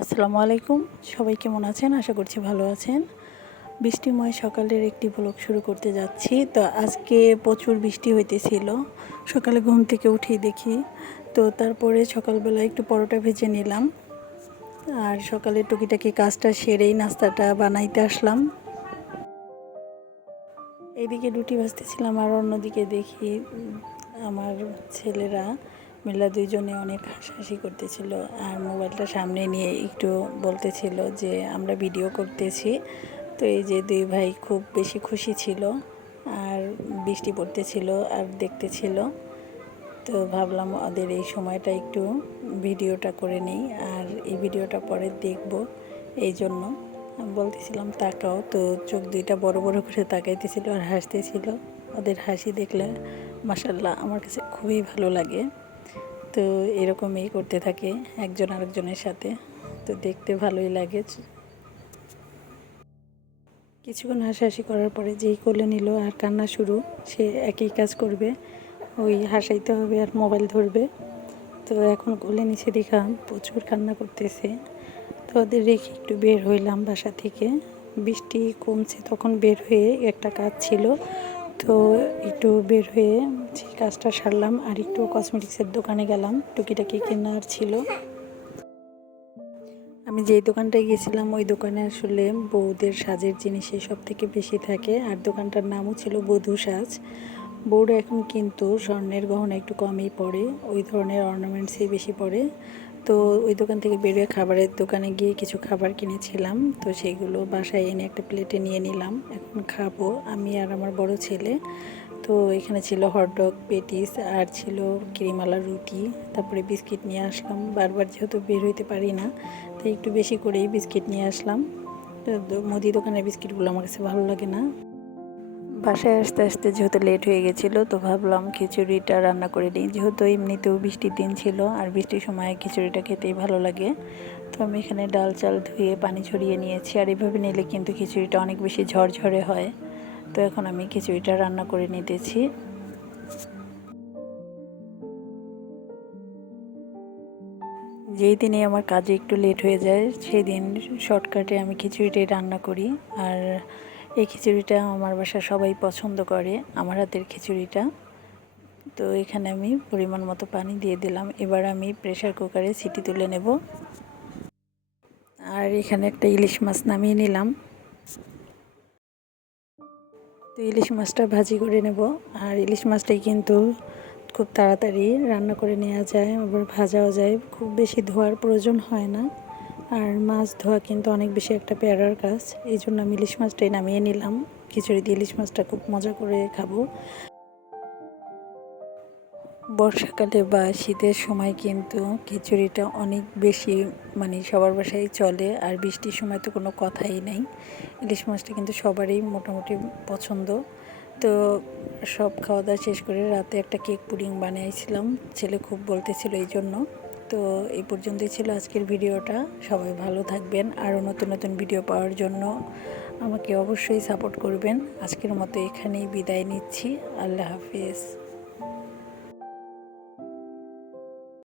আসসালামু আলাইকুম। সবাই কেমন আছেন? আশা করছি ভালো আছেন। বৃষ্টিময় সকালের একটি ব্লগ শুরু করতে যাচ্ছি। তো আজকে প্রচুর বৃষ্টি হইতেছিল। সকালে ঘুম থেকে উঠেই দেখি। তো তারপরে সকালবেলা একটু পরোটা ভেজে নিলাম। আর সকালে টুকিটাকি কাজটা সেরেই নাস্তাটা বানাইতে আসলাম। এইদিকে রুটি ভাজতেছিলাম আর অন্যদিকে দেখি আমার ছেলেরা মিল্লা দুইজনে অনেক হাসাহাসি করতেছিল আর মোবাইলটা সামনে নিয়ে একটু বলতেছিল যে, আমরা ভিডিও করতেছি। তো এই যে দুই ভাই খুব বেশি খুশি ছিল আর বৃষ্টি পড়তেছিল আর দেখতেছিল। তো ভাবলাম ওদের এই সময়টা একটু ভিডিওটা করে নিই আর এই ভিডিওটা পরে দেখব এই জন্য। বলতেছিলাম, তাকাও। তো চোখ দুইটা বড় বড় করে তাকাইতেছিল আর হাসতেছিল। ওদের হাসি দেখলে মাসাল্লাহ আমার কাছে খুবই ভালো লাগে। তো এরকমই করতে থাকে একজন আরেকজনের সাথে। তো দেখতে ভালোই লাগে। কিছুক্ষণ হাসাহাসি করার পরে যেই কোলে নিল আর কান্না শুরু, সে একই কাজ করবে। ওই হাসাইতে হবে আর মোবাইল ধরবে। তো এখন কোলে নিচে দেখা প্রচুর কান্না করতেছে। তো ওদের রেখে একটু বের হইলাম বাসা থেকে। বৃষ্টি কমছে তখন বের হয়ে একটা কাজ ছিল। তো একটু বের হয়ে সেই কাজটা সারলাম আর একটু কসমেটিক্সের দোকানে গেলাম, টুকিটাকি কেনার ছিল। আমি যেই দোকানটায় গিয়েছিলাম, ওই দোকানে আসলে বউদের সাজের জিনিস সব থেকে বেশি থাকে আর দোকানটার নামও ছিল বধূ সাজ। বউরা এখন কিন্তু স্বর্ণের গহনা একটু কমই পড়ে ওই ধরনের অর্নামেন্টসই বেশি পড়ে তো ওই দোকান থেকে বেরিয়ে খাবারের দোকানে গিয়ে কিছু খাবার কিনেছিলাম, তো সেইগুলো বাসায় এনে একটা প্লেটে নিয়ে নিলাম। এখন খাব আমি আর আমার বড় ছেলে। তো এখানে ছিল হটডগ পেটিস আর ছিল ক্রিমালা রুটি। তারপরে বিস্কিট নিয়ে আসলাম। বারবার যেহেতু বের হইতে পারি না, তাই একটু বেশি করেই বিস্কিট নিয়ে আসলাম। মুদি দোকানের বিস্কিটগুলো আমার কাছে ভালো লাগে না। বাসায় আসতে আসতে যেহেতু লেট হয়ে গেছিল, তো ভাবলাম খিচুড়িটা রান্না করে নিই। যেহেতু এমনিতেও বৃষ্টির দিন ছিল, আর বৃষ্টির সময় খিচুড়িটা খেতেই ভালো লাগে। তো আমি এখানে ডাল চাল ধুয়ে পানি ছড়িয়ে নিয়েছি। আর এভাবে নিলে কিন্তু খিচুড়িটা অনেক বেশি ঝরঝরে হয়। তো এখন আমি খিচুড়িটা রান্না করে নিতেছি। যেই দিনে আমার কাজে একটু লেট হয়ে যায়, সেই দিন শর্টকাটে আমি খিচুড়িটাই রান্না করি। আর এই খিচুড়িটা আমার বাসা সবাই পছন্দ করে, আমার হাতের খিচুড়িটা। তো এখানে আমি পরিমাণ মতো পানি দিয়ে দিলাম। এবার আমি প্রেশার কুকারে সিটি তুলে নেব। আর এখানে একটা ইলিশ মাছ নামিয়ে নিলাম। তো ইলিশ মাছটা ভাজি করে নেব। আর ইলিশ মাছটাই কিন্তু খুব তাড়াতাড়ি রান্না করে নেওয়া যায়, আবার ভাজাও যায়। খুব বেশি ধোয়ার প্রয়োজন হয় না। আর মাছ ধোয়া কিন্তু অনেক বেশি একটা প্যারার কাজ। এই জন্য আমি ইলিশ মাছটাই নামিয়ে নিলাম। খিচুড়ি দিয়ে ইলিশ মাছটা খুব মজা করে খাব। বর্ষাকালে বা শীতের সময় কিন্তু খিচুড়িটা অনেক বেশি মানে সবার বাসায় চলে আর বৃষ্টির সময় তো কোনো কথাই নেই। ইলিশ মাছটা কিন্তু সবারই মোটামুটি পছন্দ। তো সব খাওয়া দাওয়া শেষ করে রাতে একটা কেক পুডিং বানিয়েছিলাম। ছেলে খুব বলতেছিল এই জন্য। তো এই পর্যন্তই ছিল আজকের ভিডিওটা। সবাই ভালো থাকবেন। আরও নতুন নতুন ভিডিও পাওয়ার জন্য আমাকে অবশ্যই সাপোর্ট করবেন। আজকের মতো এখানেই বিদায় নিচ্ছি। আল্লাহ হাফিজ।